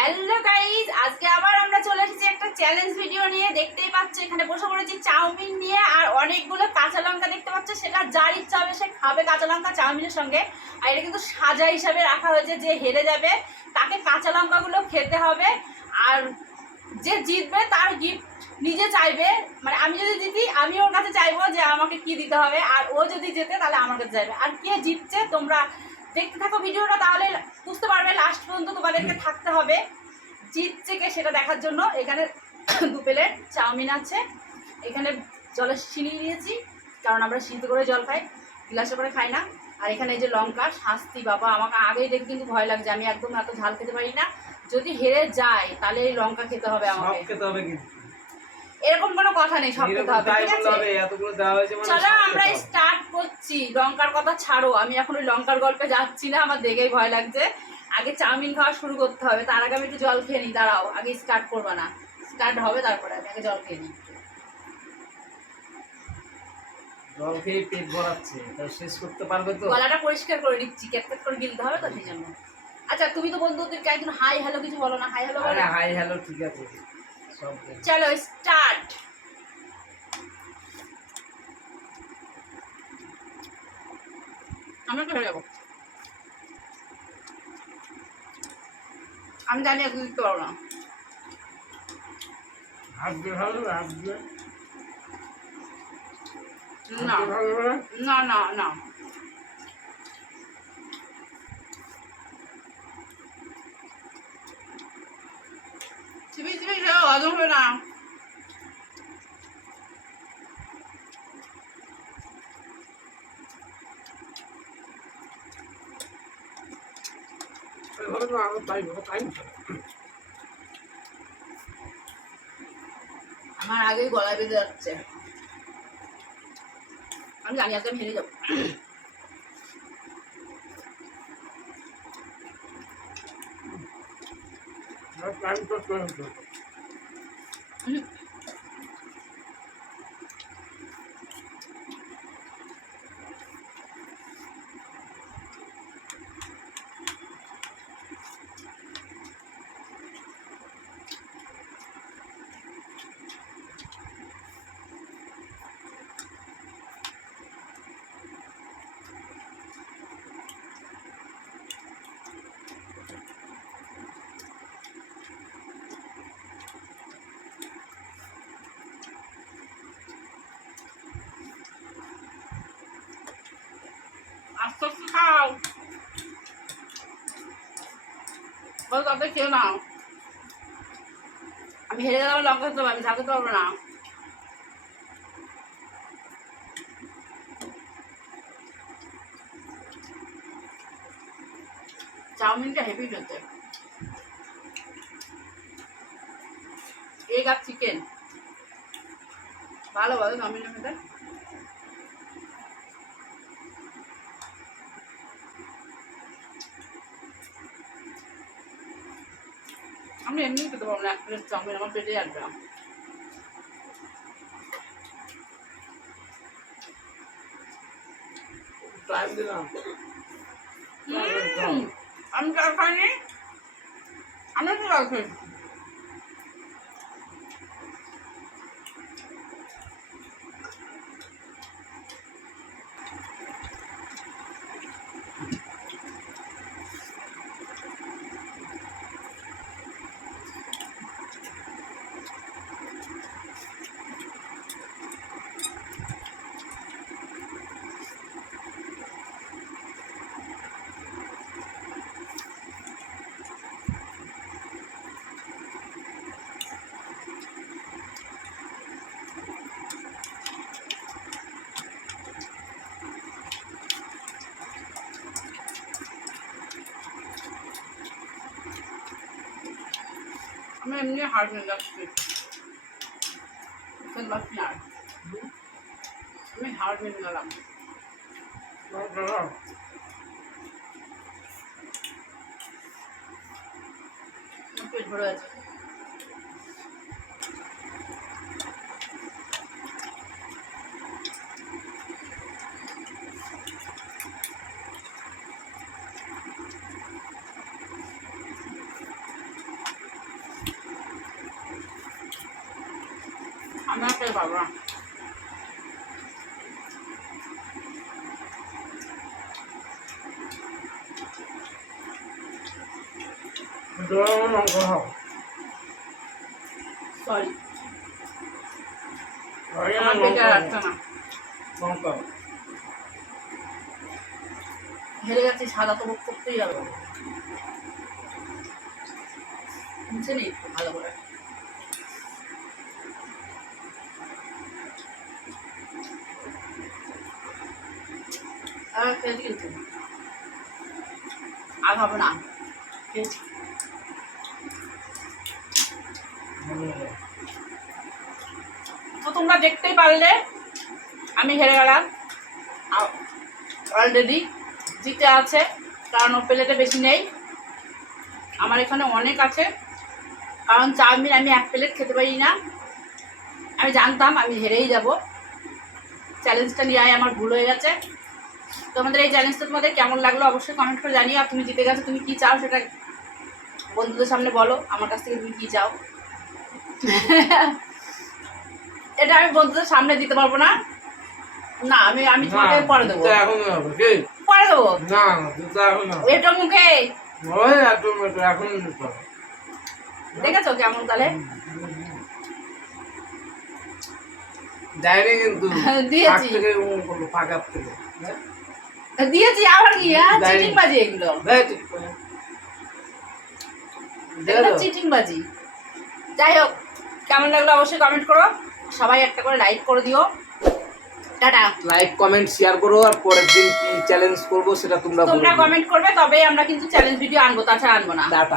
Hello guys, আজকে আবার আমরা চলে এসেছি একটা চ্যালেঞ্জ ভিডিও নিয়ে। দেখতেই পাচ্ছ এখানে বসে পড়েছি চাউমিন নিয়ে, আর অনেকগুলো কাঁচা লঙ্কা দেখতে পাচ্ছ। সেটা যার ইচ্ছা হবে সে খাবে কাঁচা লঙ্কা চাউমিনের সঙ্গে। আর এটা কিন্তু সাজা হিসাবে রাখা হয়েছে, যে হেরে যাবে তাকে কাঁচা লঙ্কাগুলো খেতে হবে। আর যে জিতবে তার গিফট নিজে চাইবে, মানে আমি যদি জিতি আমি ওর কাছে চাইবো যে আমাকে কি দিতে হবে, আর ও যদি জেতে তাহলে আমার কাছে চাইবে। আর কে জিতছে তোমরা দেখতে থাকো ভিডিওটা, তাহলে বুঝতে পারবে। লাস্ট পর্যন্ত তোমাদেরকে থাকতে হবে জিতছে কে সেটা দেখার জন্য। এখানে 2 প্লেট চাউমিন আছে, এখানে জলের শিশি নিয়েছি, কারণ আমরা শীত করে জল খাই, গ্লাসে করে খাই না। আর এখানে এই যে লঙ্কা শাস্তি, বাবা আমাকে আগেই দেখে কিন্তু ভয় লাগছে, আমি একদম এত ঝাল খেতে পারি না। যদি হেরে যায় তাহলে এই লঙ্কা খেতে হবে আমাকে, খেতে হবে কিন্তু এরকম কোনো কথা নেই, সব খেতে হবে, ঠিক আছে? এতগুলো দেওয়া হয়েছে মানে চলো আমরা স্টার্ট করছি। লঙ্কার কথা ছাড়ো, আমি এখন ওই লঙ্কার গল্পে যাচ্ছি না, আমার দেখেই ভয় লাগছে। আগে চাউমিন খাওয়া শুরু করতে হবে, তার আগে আমি একটু জল খেয়ে নিই। দাঁড়াও, আগে স্টার্ট করবা না, স্টার্ট হবে তারপরে, আমি আগে জল খেয়ে নিই। জল খেয়ে পেট ভরাচ্ছে, তা শেষ করতে পারবে তো? গলাটা পরিষ্কার করে নিচ্ছি, ক্যাটক্যাট করে গিলতে হবে তো, সেই জন্য। আচ্ছা তুমি তো বন্ধুদেরকে একজন হাই হ্যালো কিছু বলো না, হাই হ্যালো বলো। হাই হ্যালো ঠিক আছে, সব চলো স্টার্ট। আমি তো হয়ে যাবো, আমি জানি এত দিতে পারবো না। হাত দিয়ে ভালো, হাত দিয়ে না না না না, চিবি চিবি খেয়ে হজম হবে না। আমার আগেই গলায় বেঁধে যাচ্ছে, আমি জানি আজকে আমি হেরে যাবো। আস্তে আস্তে খাও, বল তাতে খেয়ে নাও। আমি হেরে গেলাম, লঙ্কা খেতে হবে, আমি ঝাল খেতে পারবো না। চাউমিনটা হেভি খেতে, এগ আর চিকেন ভালো ভালো চাউমিনটা খেতে। আমি এমনি খেতে পারবো না, 1 প্লেট চাউমিন আমার পেটে আসবে না। টাইম দিলাম। আমি চাল খাইনি, আমি তো চাল খাই। আমি এমনি হার্ড হয়ে যাচ্ছি, পাচ্ছি না, আমি হার্ড হয়ে গেলাম। পেট ভরে আছে। আমি আর খেতে পারবো না। সরি, আমার পেটে আর রাখছে না। হেরে যাচ্ছি, সাদা তো মুখ করতেই হবে। বুঝছে নি একটু ভালো করে। খেয়েছি কিন্তু আর হবে না, খেয়েছি। তো তোমরা দেখতেই পারলে আমি হেরে গেলাম অলরেডি। জিতে আছে কারণ ও প্লেটে বেশি নেই, আমার এখানে অনেক আছে। কারণ চাউমিন আমি এক প্লেট খেতে পারি না। আমি জানতাম আমি হেরেই যাব, চ্যালেঞ্জটা নিয়ে আমার ভুল হয়ে গেছে। তোমাদের এই চ্যালেঞ্জটা তোমাদের কেমন লাগলো অবশ্যই কমেন্ট করে জানিও। আর তুমি জিতে গেছো, তুমি কী চাও সেটা বন্ধুদের সামনে বলো আমার কাছ থেকে, তুমি কী চাও। এটা আমি বন্ধুদের সামনে দিতে পারবো না। না, আমি তোমাকে পরে দেবো, পরে দেবো। এটা মুখে দেখেছো কেমন তাহলে যায়নি কিন্তু দিয়েছি, দিয়েছি আবার কি? চিটিং বাজি এগুলো, চিটিং বাজি। যাই হোক, কেমন লাগলো অবশ্যই কমেন্ট করো। সবাই একটা করে লাইক করে দিও। টাটা। লাইক কমেন্ট শেয়ার করো। আর পরের দিন কি চ্যালেঞ্জ করবো সেটা তোমরা কমেন্ট করবে, তবেই আমরা কিন্তু চ্যালেঞ্জ ভিডিও আনবো, তাছাড়া আনবো না। টাটা।